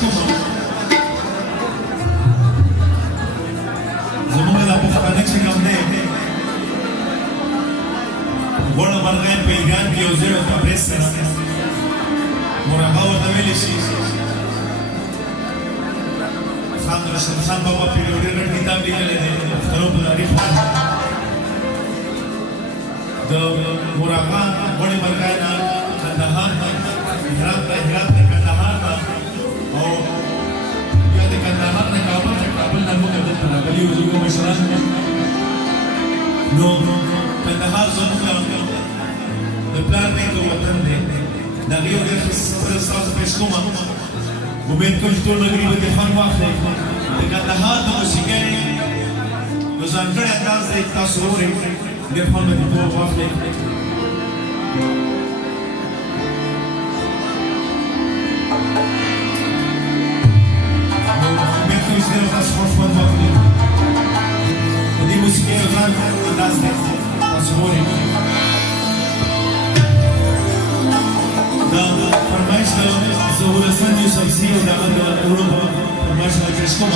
پېشکوم زموږ دا پښتانه چې کوم دی غوړه مرغان په ایران کې یو ځای په پریس سره مرغه ورته ویلی شي خان رشید خان بابا پیر ډېر کتاب لیکلی دی د پښتنو په تاریخ باندې د مرغه غوړې مرغان کندهار ته هرات ته کندهار ته او بیا د کندهار نه کابل ته کابل نه موږ دلته راغلي یو زموږ مشران نو کندهار زموږ د پلار نیکه وطن دی د هغې یو ډېر ښه ستاسو پېښ کومه امید کوم چې ټول ملګري به دې خوند واخلئ د کندهار د موسیقۍ یو ځانګړی انداز دی تاسو اورئ ډېر خوند به دې واخلئ تاسو خوند واخلئ د دې موسیقۍ یو ځانګړی انداز دی تاسو اورئ دا فرمایش د ظهور حسن یوسفزي او د هغه د وروڼو په فرمایش باندې پېښ کوم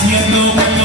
See you